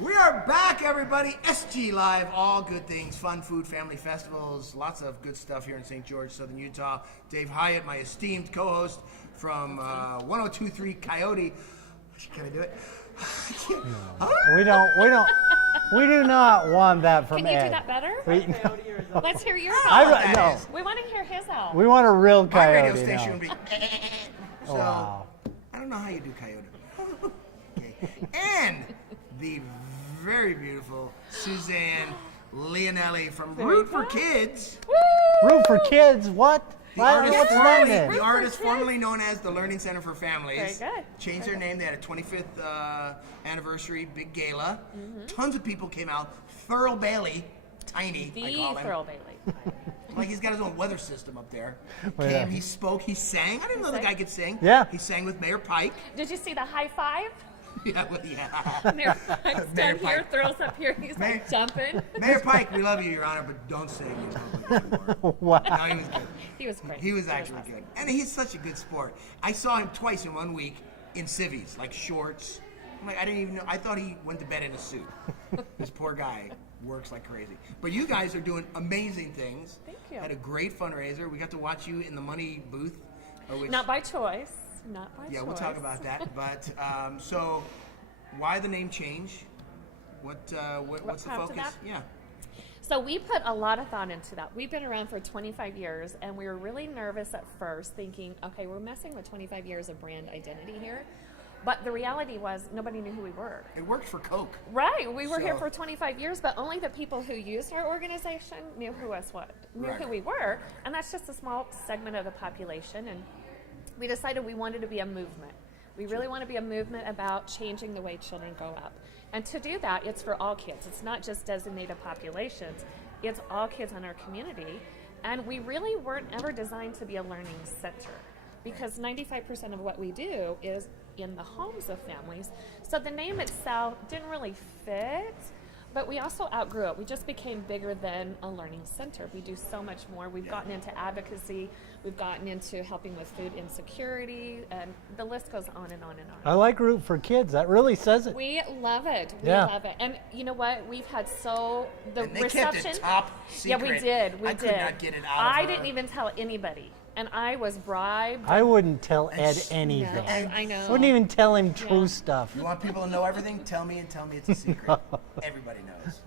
We are back, everybody. SG Live, all good things, fun, food, family festivals, lots of good stuff here in St. George, Southern Utah. Dave Hyatt, my esteemed co-host from 1023 Coyote. Can I do it? We do not want that from Ed. Can you do that better? Let's hear yours. No. We want to hear his out. We want a real My coyote radio station would now. be. So, Wow. I don't know how you do coyote. Okay. And the very beautiful Suzanne Lionelli from Root for Kids. Root for Kids? What? The What's artist formerly known as the Learning Center for Families. Very good. Changed their name. They had a 25th anniversary big gala. Tons of people came out. Thurl Bailey, tiny, I call him. Thurl Bailey. Like he's got his own weather system up there. Yeah. Came, he spoke, he sang. I didn't know the guy could sing. Yeah. He sang with Mayor Pike. Did you see the high five? Yeah, well, yeah. Mayor Pike's Mayor down here, Pike. Thurl's up here. He's Mayor- like jumping. Mayor Pike, we love you, Your Honor, but don't sing in public anymore. Wow. No, he was good. He was great. He was actually good. And he's such a good sport. I saw him twice in 1 week in civvies, like shorts. I'm like, I didn't even know. I thought he went to bed in a suit. This poor guy works like crazy. But you guys are doing amazing things. Thank you. Had a great fundraiser. We got to watch you in the money booth. Which, Not by choice. Not by choice. yeah, we'll talk about that. But so, why the name change? What's the prompted focus? that? Yeah. So we put a lot of thought into that. We've been around for 25 years, and we were really nervous at first, thinking, okay, we're messing with 25 years of brand identity here. But the reality was nobody knew who we were. It worked for Coke. Right. We were here So- for 25 years, but only the people who used our organization knew who Right. we were, and that's just a small segment of the population. And we decided we wanted to be a movement. We really want to be a movement about changing the way children grow up. And to do that, it's for all kids. It's not just designated populations. It's all kids in our community. And we really weren't ever designed to be a learning center, because 95% of what we do is in the homes of families. So the name itself didn't really fit, but we also outgrew it. We just became bigger than a learning center. We do so much more. We've gotten into advocacy. We've gotten into helping with food insecurity, and the list goes on and on and on. I like Root for Kids. That really says it. We love it. We Yeah. love it. And you know what? We've had the And they reception. kept it top Yeah, secret. we did. We I did. could not get it out of I her. didn't even tell anybody, and I was bribed. I wouldn't tell Ed sh- anything. Yeah, I know. Wouldn't even tell him true Yeah. stuff. You want people to know everything? Tell me it's a secret. Everybody knows.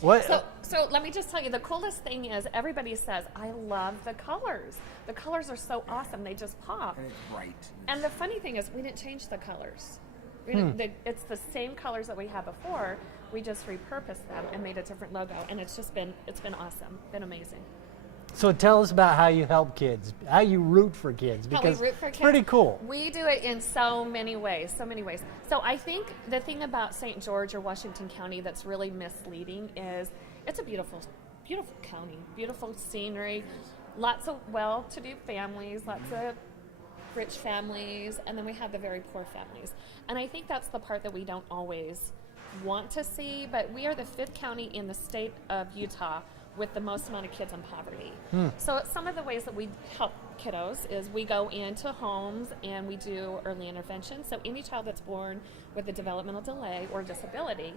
What? So let me just tell you, the coolest thing is everybody says, I love the colors. The colors are so awesome. They just pop. And it's bright. And the funny thing is we didn't change the colors. It's the same colors that we had before. We just repurposed them and made a different logo. And it's been awesome. Been amazing. So tell us about how you help kids, how you root for kids, How we because root for it's kids. pretty cool. We do it in so many ways. So I think the thing about St. George or Washington County that's really misleading is it's a beautiful, beautiful county, beautiful scenery, lots of well-to-do families, lots of rich families, and then we have the very poor families. And I think that's the part that we don't always want to see, but we are the 5th county in the state of Utah with the most amount of kids in poverty. So some of the ways that we help kiddos is we go into homes and we do early intervention. So any child that's born with a developmental delay or disability,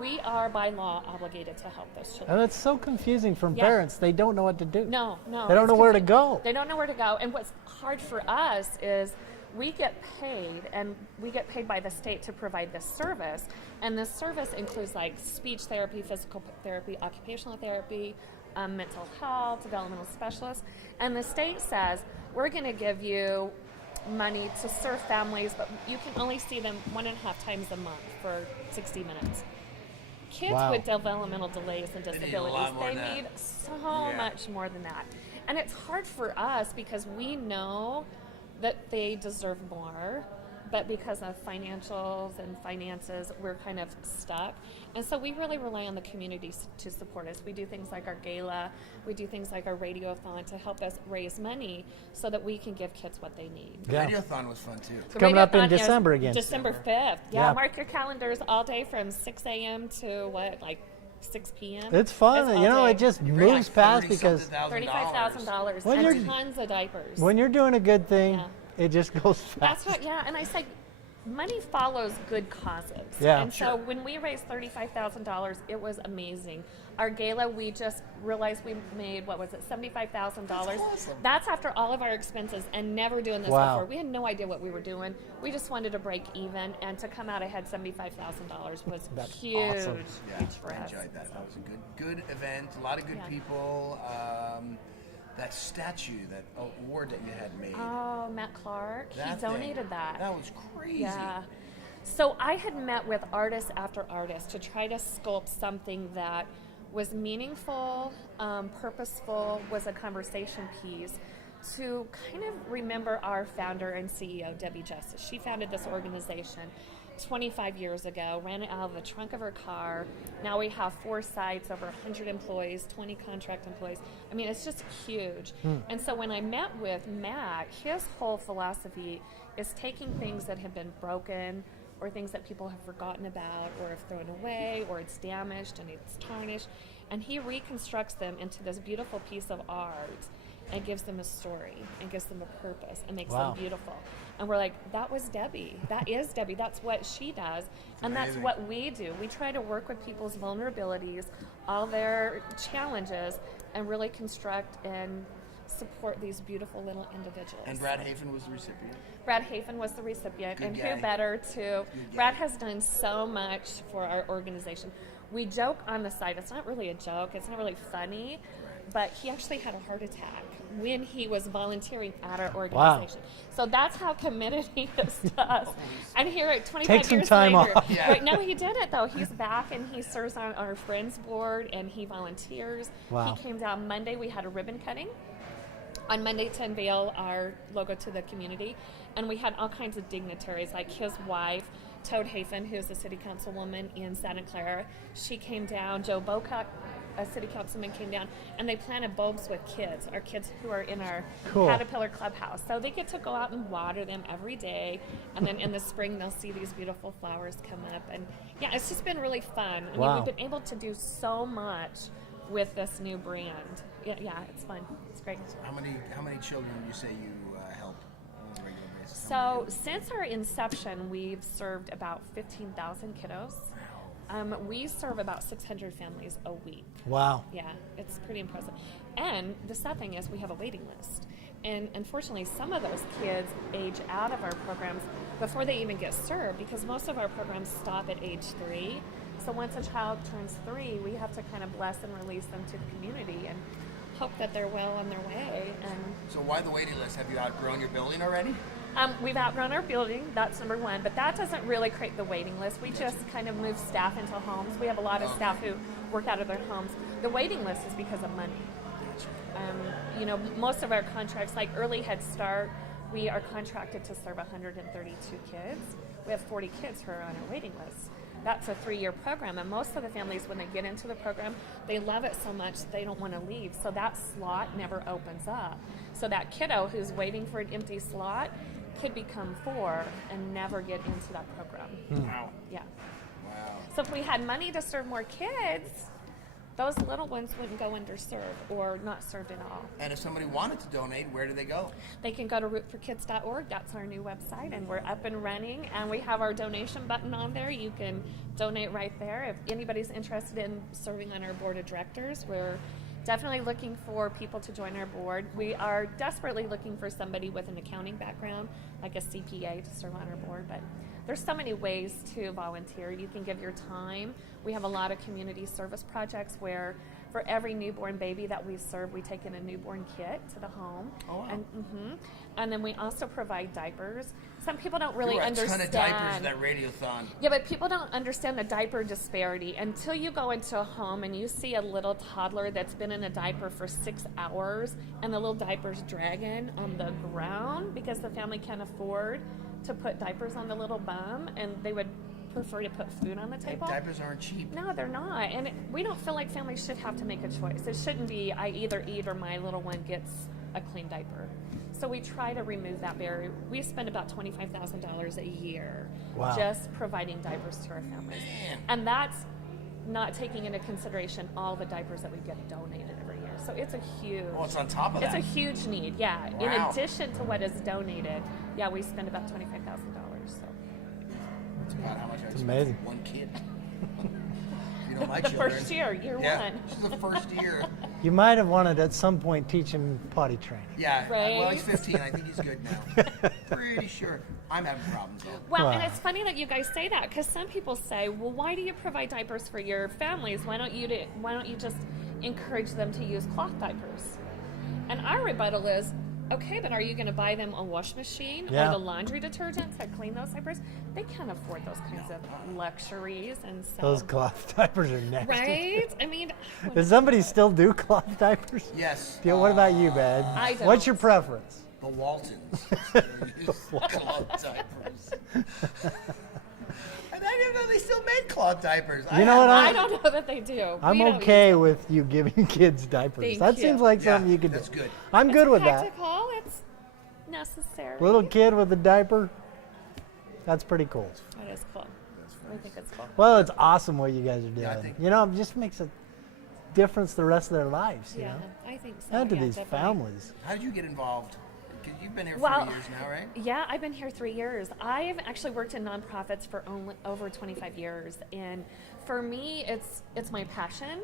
we are by law obligated to help those children. And it's so confusing from Yeah. parents. They don't know what to do. No. They don't it's know where to confusing. go. They don't know where to go. And what's hard for us is we get paid, and we get paid by the state to provide this service. And this service includes like speech therapy, physical therapy, occupational therapy, mental health, developmental specialists. And the state says, we're going to give you money to serve families, but you can only see them 1.5 times a month for 60 minutes. Kids Wow. with developmental delays and need a disabilities, lot more they than that. need so much more than that. And it's hard for us because we know that they deserve more, but because of financials and finances, we're kind of stuck. And so we really rely on the community to support us. We do things like our gala, we do things like our radiothon to help us raise money so that we can give kids what they need. Yeah. Radiothon was fun too. The coming up in Radiothon is December again. December 5th. Yeah. Mark your calendars all day from 6 a.m. to like 6 p.m. It's fun. all You know, day. it just You bring moves past because $35,000 When and you're- tons of diapers. when you're doing a good thing, Yeah. it just goes fast. That's what, yeah. And I say, money follows good causes. Yeah. And so when we raised $35,000, it was amazing. Our gala, we just realized we made, what was it, $75,000. That's awesome. That's after all of our expenses and never doing this Wow. before. We had no idea what we were doing. We just wanted to break even, and to come out ahead $75,000 was That's huge. awesome. Yeah, Huge for I us. enjoyed that. That was a good event. A lot of good Yeah. people. That statue, that award that you had made. Oh, Matt Clark, that he thing, donated that. That was crazy. Yeah. So I had met with artist after artist to try to sculpt something that was meaningful, purposeful, was a conversation piece to kind of remember our founder and CEO, Debbie Justice. She founded this organization 25 years ago, ran it out of the trunk of her car. Now we have 4 sites, over 100 employees, 20 contract employees. I mean, it's just huge. And so when I met with Matt, his whole philosophy is taking things that have been broken or things that people have forgotten about or have thrown away or it's damaged and it's tarnished, and he reconstructs them into this beautiful piece of art and gives them a story and gives them a purpose and makes Wow. them beautiful. And we're like, that was Debbie. That is Debbie. That's what she does. And that's amazing. what we do. We try to work with people's vulnerabilities, all their challenges, and really construct and support these beautiful little individuals. And Brad Hafen was the recipient. Brad Hafen was the recipient, Good and guy. who better to... Good Brad guy. has done so much for our organization. We joke on the side. It's not really a joke. It's not really funny, but he actually had a heart attack when he was volunteering at our organization. So that's how committed he is to us. And here at 25 Take some years time later... off. Yeah. Right, no, he did it, though. He's back, and he serves on our Friends Board, and he volunteers. Wow. He came down Monday. We had a ribbon cutting on Monday to unveil our logo to the community, and we had all kinds of dignitaries, like his wife, Toad Hafen, who's a city councilwoman in Santa Clara. She came down. Joe Bocock, a city councilman, came down, and they planted bulbs with kids, our kids who are in our Cool. Caterpillar Clubhouse. So they get to go out and water them every day, and then in the spring they'll see these beautiful flowers come up. And yeah, it's just been really fun. I mean, Wow. we've been able to do so much with this new brand. Yeah, it's fun. It's great. How many children would you say you help on a regular basis? So since our inception, we've served about 15,000 kiddos. We serve about 600 families a week. Wow. Yeah, it's pretty impressive. And the sad thing is we have a waiting list. And unfortunately, some of those kids age out of our programs before they even get served, because most of our programs stop at age 3. So once a child turns 3, we have to kind of bless and release them to the community and hope that they're well on their way. And So why the waiting list? Have you outgrown your building already? we've outgrown our building, that's number one, but that doesn't really create the waiting list. We just kind of move staff into homes. We have a lot of staff who work out of their homes. The waiting list is because of money. Most of our contracts, like Early Head Start, we are contracted to serve 132 kids. We have 40 kids who are on our waiting list. That's a 3-year program, and most of the families, when they get into the program, they love it so much they don't want to leave. So that slot never opens up. So that kiddo who's waiting for an empty slot could become 4 and never get into that program. Wow. Yeah. Wow. So if we had money to serve more kids, those little ones wouldn't go underserved or not served at all. And if somebody wanted to donate, where do they go? They can go to rootforkids.org. That's our new website, and we're up and running. And we have our donation button on there. You can donate right there. If anybody's interested in serving on our board of directors, we're definitely looking for people to join our board. We are desperately looking for somebody with an accounting background, like a CPA, to serve on our board. But there's so many ways to volunteer. You can give your time. We have a lot of community service projects where for every newborn baby that we serve, we take in a newborn kit to the home. Oh, wow. And then we also provide diapers. Some people don't really There were understand. a ton of diapers at that radiothon. Yeah, but people don't understand the diaper disparity until you go into a home and you see a little toddler that's been in a diaper for 6 hours and the little diaper's dragging on the ground because the family can't afford to put diapers on the little bum, and they would prefer to put food on the table. Diapers aren't cheap. No, they're not. And we don't feel like families should have to make a choice. It shouldn't be, I either eat or my little one gets a clean diaper. So we try to remove that barrier. We spend about $25,000 a year Wow. just providing diapers to our families. Man. And that's not taking into consideration all the diapers that we get donated every year. So it's a huge... Oh, it's on top of It's that. a huge need, yeah. Wow. In addition to what is donated, yeah, we spend about $25,000. So That's about how much I spent amazing. for one kid. You know, my The children. first year, year Yeah, one. she's the first year. You might have wanted at some point teach him potty training. Yeah, well, he's Right. 15. I think he's good now. Pretty sure. I'm having problems, though. Well, and Wow. it's funny that you guys say that because some people say, "Well, why do you provide diapers for your families? Why don't you just encourage them to use cloth diapers?" And our rebuttal is, "Okay, but are you going to buy them a wash machine Yeah. or the laundry detergent to clean those diapers? They can't afford those kinds of luxuries, and so Those cloth diapers are nasty. right? I mean, Does somebody still do cloth diapers? Yes. Yeah, what about you, man? I don't. What's your preference? The Waltons. Cloth diapers. And I didn't know they still made cloth diapers. You know what? I don't know that they do. I'm We don't okay use them. with you giving kids diapers. Thank that you. seems like Yeah, something you could that's do. good. I'm It's good with that. practical. It's necessary. Little kid with a diaper. That's pretty cool. That is cool. I think it's cool. Well, it's awesome what you guys are doing. Yeah, I think- You know, it just makes a difference the rest of their lives, you Yeah, know? I think so. And to yeah, these definitely. families. How did you get involved? Because you've been here Well, 3 years now, right? Yeah, I've been here 3 years. I've actually worked in nonprofits for over 25 years, and for me, it's my passion,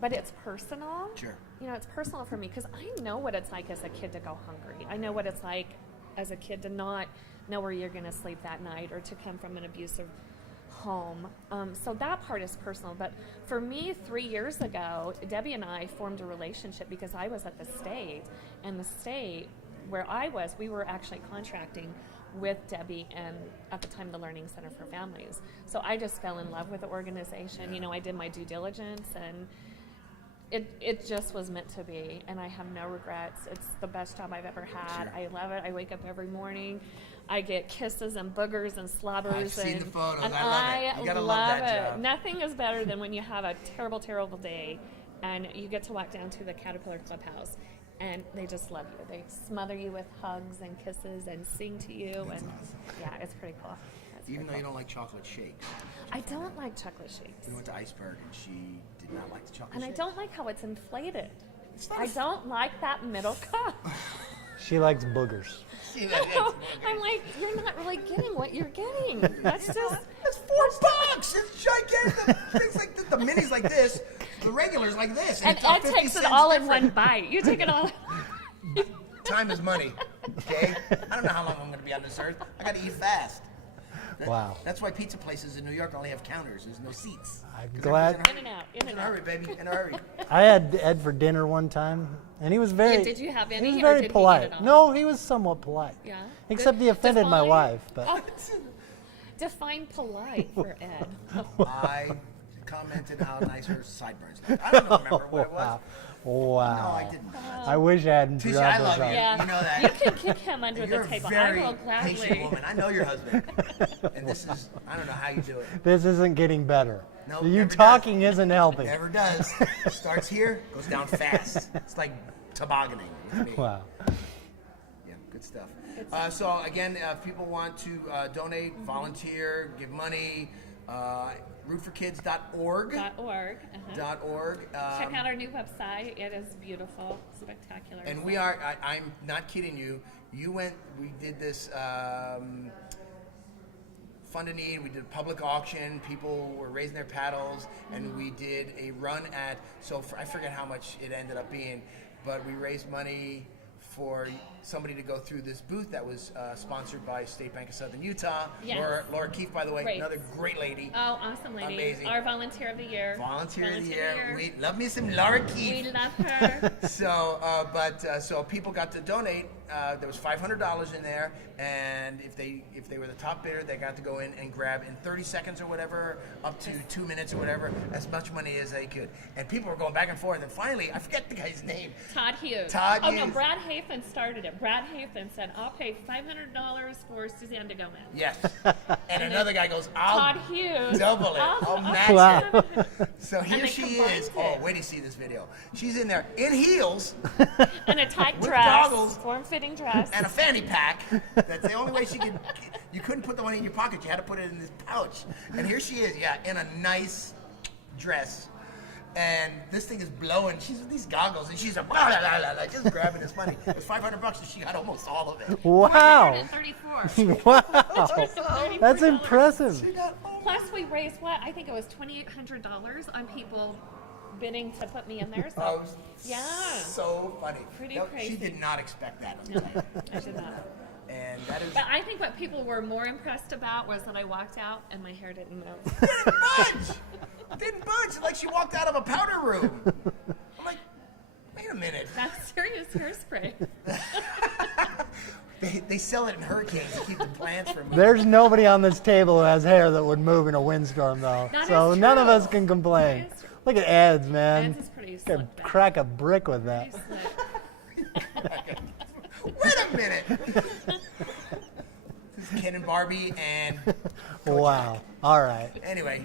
but it's personal. Sure. You know, it's personal for me because I know what it's like as a kid to go hungry. I know what it's like as a kid to not know where you're going to sleep that night or to come from an abusive home. So that part is personal. But for me, 3 years ago, Debbie and I formed a relationship because I was at the state, and the state where I was, we were actually contracting with Debbie and at the time the Learning Center for Families. So I just fell in love with the organization. You know, I did my due diligence, and it just was meant to be, and I have no regrets. It's the best job I've ever had. Sure. I love it. I wake up every morning. I get kisses and boogers and slobbers. I've seen the photos. And I love it. You gotta love that it. job. Nothing is better than when you have a terrible, terrible day and you get to walk down to the Caterpillar Clubhouse and they just love you. They smother you with hugs and kisses and sing to you. That's and awesome. yeah, it's pretty cool. It's Even though pretty you cool. don't like chocolate shakes. I don't like chocolate shakes. We went to Iceberg and she did not like the chocolate And I shakes. don't like how it's inflated. It's not I don't like that middle cup. She likes boogers. See that? I'm like, you're not really getting what you're getting. That's just It's $4. It's gigantic. Things like this. The minis like this. The regulars like this. and it's all Ed 50 takes it cents all in different. one bite. You take it all. Time is money. Okay? I don't know how long I'm going to be on this earth. I got to eat fast. Wow. That's why pizza places in New York only have counters. There's no seats. I'm 'Cause glad. everybody's In and out, in In and a out. hurry, baby. In a hurry. I had Ed for dinner one time, and he was very. Yeah, did you have He any, was or very did he eat polite. it all? No, he was somewhat polite. Yeah. Except he offended my Define- wife. But Oh, define polite for Ed. I commented how nice her sideburns looked. I don't remember what it was. wow, wow. No, I didn't. I wish I hadn't Tisha, brought I those love up. you. Yeah. You know that. You can kick him under You're the table. a very I will patient gladly. woman. I know your husband. And this is, I don't know how you do it. This isn't getting better. No, you never talking isn't helping. Never does. Starts here, goes down fast. It's like tobogganing with me. Wow. Yeah, good stuff. So again, if people want to donate, volunteer, give money, rootforkids.org. .org. .org. Check out our new website. It is beautiful, spectacular. And we are, I'm not kidding you, we did this Fund a Need, we did a public auction, people were raising their paddles, and we did a run at, I forget how much it ended up being, but we raised money for somebody to go through this booth that was sponsored by State Bank of Southern Utah. Yes. Laura Keefe, by the way, Great. another great lady. Oh, awesome lady. Amazing. Our volunteer of the year. Volunteer of the year. We love me some Laura Keefe. We love her. So people got to donate. There was $500 in there, and if they were the top bidder, they got to go in and grab in 30 seconds or whatever, up to 2 minutes or whatever, as much money as they could. And people were going back and forth. And finally, I forget the guy's name. Todd Hughes. Todd Oh, no, Hughes. Brad Hafen started it. Brad Hafen said, I'll pay $500 for Suzanne to go in. Yes. And another guy goes, I'll Todd Hughes. double it. I'll match Wow. it. So here they she combined is. it. Oh, wait till you see this video. She's in there in heels And a tight With dress. goggles. Form-fitting dress. and a fanny pack. That's the only way she could. You couldn't put the money in your pocket. You had to put it in this pouch. And here she is, yeah, in a nice dress. And this thing is blowing. She's with these goggles, and she's like, blah, blah, blah, blah, just grabbing this money. It was $500, and she got almost all of it. Wow. $434. Wow. That's impressive. She got Plus, we raised what? I think it was $2,800 on people bidding to put me in there. So, Oh, yeah. so funny. Pretty She crazy. did not expect that. No, I did not. And that is But I think what people were more impressed about was that I walked out and my hair didn't move. didn't budge. Didn't budge. Like she walked out of a powder room. I'm like, wait a minute. That's serious hairspray. They sell it in hurricanes to keep the plants from moving. There's nobody on this table who has hair that would move in a windstorm, though. That So is none of true. us can complain. That is true. Look at Ed's, man. Ed's is pretty Could slick back. crack a brick with that. Pretty slick. Wait a minute. This is Ken and Barbie and Wow. All right. anyway,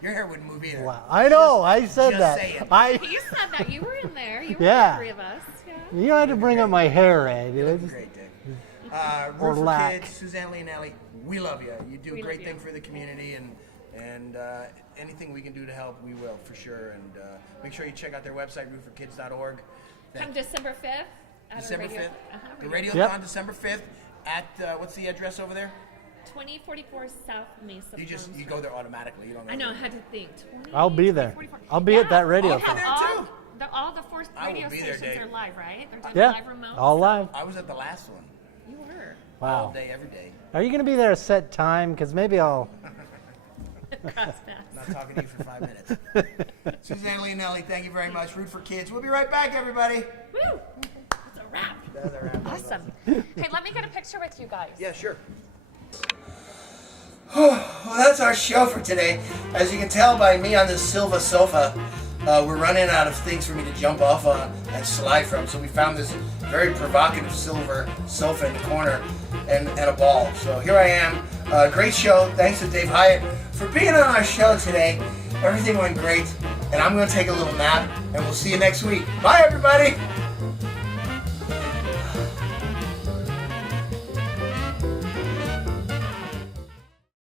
your hair wouldn't move either. Wow. I know. I said just that. saying. You said that. You were in there. You were Yeah. the three of us. Yeah. You had to bring up my hair, Ed. It was- Great day. Or Root for lack. Kids, Suzanne Lionelli, we love you. You do a We great love thing you. for the community, and anything we can do to help, we will for sure. And make sure you check out their website, rootforkids.org. Come December 5th. At a December radio, 5th. The radio. Radiothon, Yep. December 5th at what's the address over there? 2044 South Mesa. You go there automatically. You don't know. I know. I had to think. I'll be there. 2044. I'll be at that radio I'll be thon. there all, too. all the four I will radio be there, stations Dave. are live, right? They're doing Yeah. live remote. All live. I was at the last one. You were. All Wow. day, every day. Are you going to be there a set time? Because maybe I'll. Cross paths. Not talking to you for 5 minutes. Suzanne Lionelli, thank you very much. Root for Kids. We'll be right back, everybody. Woo! It's a wrap. That's a wrap. Awesome. Hey, let me get a picture with you guys. Yeah, sure. Well, that's our show for today. As you can tell by me on this silver sofa, we're running out of things for me to jump off on and slide from. So we found this very provocative silver sofa in the corner and a ball. So here I am. Great show. Thanks to Dave Hyatt for being on our show today. Everything went great. And I'm going to take a little nap, and we'll see you next week. Bye, everybody.